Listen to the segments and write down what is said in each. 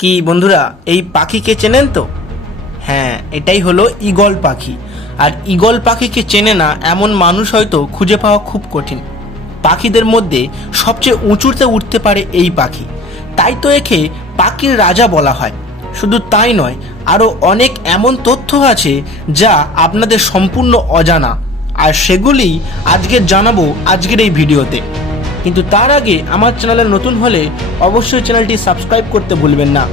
কি বন্ধুরা, এই পাখিকে চেনেন তো? হ্যাঁ, এটাই হলো ঈগল পাখি। আর ঈগল পাখিকে চেনে না এমন মানুষ হয়তো খুঁজে পাওয়া খুব কঠিন। পাখিদের মধ্যে সবচেয়ে উঁচুতে উঠতে পারে এই পাখি, তাই তো একে পাখির রাজা বলা হয়। শুধু তাই নয়, আরও অনেক এমন তথ্য আছে যা আপনাদের সম্পূর্ণ অজানা, আর সেগুলি আজকে জানাবো আজকের এই ভিডিওতে। কিন্তু তার আগে আমার চ্যানেলে নতুন হলে অবশ্যই চ্যানেলটি সাবস্ক্রাইব করতে ভুলবেন না।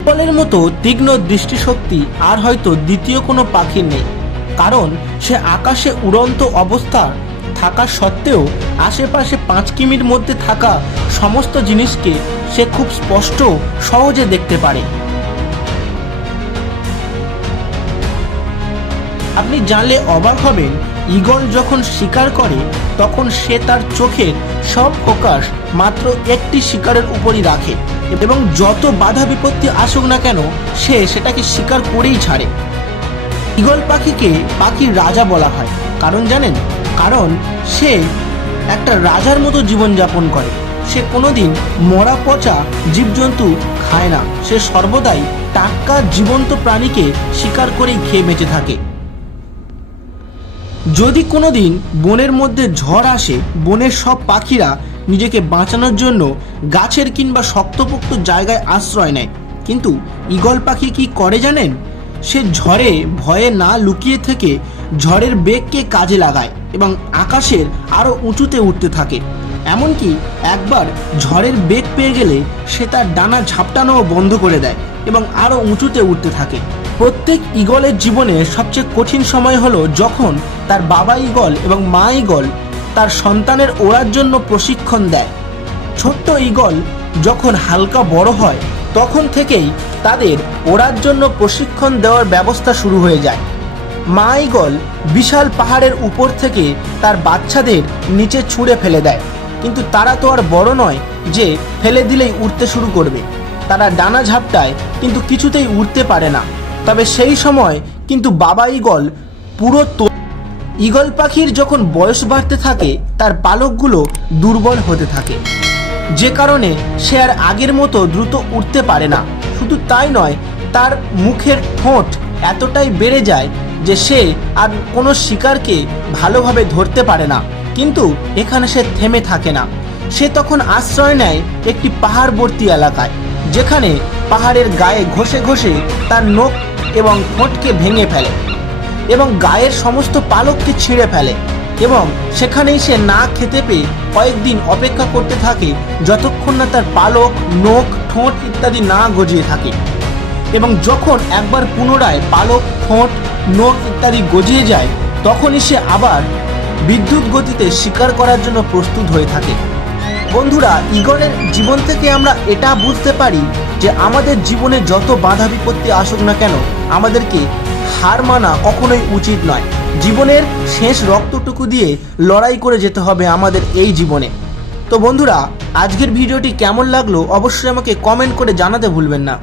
ঈগলের মতো তীক্ষ্ণ দৃষ্টিশক্তি আর হয়তো দ্বিতীয় কোনো পাখির নেই, কারণ সে আকাশে উড়ন্ত অবস্থা থাকা সত্ত্বেও আশেপাশে 5 কিমির মধ্যে থাকা সমস্ত জিনিসকে সে খুব স্পষ্ট সহজে দেখতে পারে। আপনি জানলে অবাক হবেন, ঈগল যখন শিকার করে তখন সে তার চোখের সব ফোকাস মাত্র একটি শিকারের উপরই রাখে, এবং যত বাধা বিপত্তি আসুক না কেন সে সেটাকে শিকার করেই ছাড়ে। ঈগল পাখিকে পাখির রাজা বলা হয়, কারণ জানেন, কারণ সে একটা রাজার মতো জীবনযাপন করে। সে কোনোদিন মরা পচা জীবজন্তু খায় না, সে সর্বদাই টাটকা জীবন্ত প্রাণীকে শিকার করেই খেয়ে বেঁচে থাকে। যদি কোনোদিন বনের মধ্যে ঝড় আসে, বনের সব পাখিরা নিজেকে বাঁচানোর জন্য গাছের কিংবা শক্তপোক্ত জায়গায় আশ্রয় নেয়, কিন্তু ঈগল পাখি কি করে জানেন? সে ঝড়ে ভয়ে না লুকিয়ে থেকে ঝড়ের বেগকে কাজে লাগায় এবং আকাশের আরও উঁচুতে উঠতে থাকে। এমনকি একবার ঝড়ের বেগ পেয়ে গেলে সে তার ডানা ঝাপটানোও বন্ধ করে দেয় এবং আরও উঁচুতে উঠতে থাকে। প্রত্যেক ঈগলের জীবনে সবচেয়ে কঠিন সময় হলো যখন তার বাবা ঈগল এবং মা ঈগল তার সন্তানের ওড়ার জন্য প্রশিক্ষণ দেয়। ছোট্ট ঈগল যখন হালকা বড় হয় তখন থেকেই তাদের ওড়ার জন্য প্রশিক্ষণ দেওয়ার ব্যবস্থা শুরু হয়ে যায়। মা ঈগল বিশাল পাহাড়ের উপর থেকে তার বাচ্চাদের নিচে ছুঁড়ে ফেলে দেয়, কিন্তু তারা তো আর বড় নয় যে ফেলে দিলেই উড়তে শুরু করবে। তারা ডানা ঝাপটায় কিন্তু কিছুতেই উড়তে পারে না। তবে সেই সময় কিন্তু বাবা ঈগল পুরো ঈগল পাখির যখন বয়স বাড়তে থাকে তার পালকগুলো দুর্বল হতে থাকে, যে কারণে সে আর আগের মতো দ্রুত উঠতে পারে না। শুধু তাই নয়, তার মুখের ঠোঁট এতটাই বেড়ে যায় যে সে আর কোনো শিকারকে ভালোভাবে ধরতে পারে না। কিন্তু এখানে সে থেমে থাকে না, সে তখন আশ্রয় নেয় একটি পাহাড়বর্তী এলাকায়, যেখানে পাহাড়ের গায়ে ঘষে ঘষে তার নখ এবং ঠোঁটকে ভেঙে ফেলে এবং গায়ের সমস্ত পালককে ছিঁড়ে ফেলে, এবং সেখানেই সে না খেতে পেয়ে কয়েকদিন অপেক্ষা করতে থাকে যতক্ষণ না তার পালক, নখ, ঠোঁট ইত্যাদি না গজিয়ে থাকে। এবং যখন একবার পুনরায় পালক, ঠোঁট, নখ ইত্যাদি গজিয়ে যায় তখনই সে আবার বিদ্যুৎ গতিতে শিকার করার জন্য প্রস্তুত হয়ে থাকে। বন্ধুরা, ঈগলের জীবন থেকে আমরা এটা বুঝতে পারি যে আমাদের জীবনে যত বাধা বিপত্তি আসুক না কেন আমাদেরকে হার মানা কখনোই উচিত নয়। জীবনের শেষ রক্তটুকু দিয়ে লড়াই করে যেতে হবে আমাদের এই জীবনে। তো বন্ধুরা, আজকের ভিডিওটি কেমন লাগলো অবশ্যই আমাকে কমেন্ট করে জানাতে ভুলবেন না।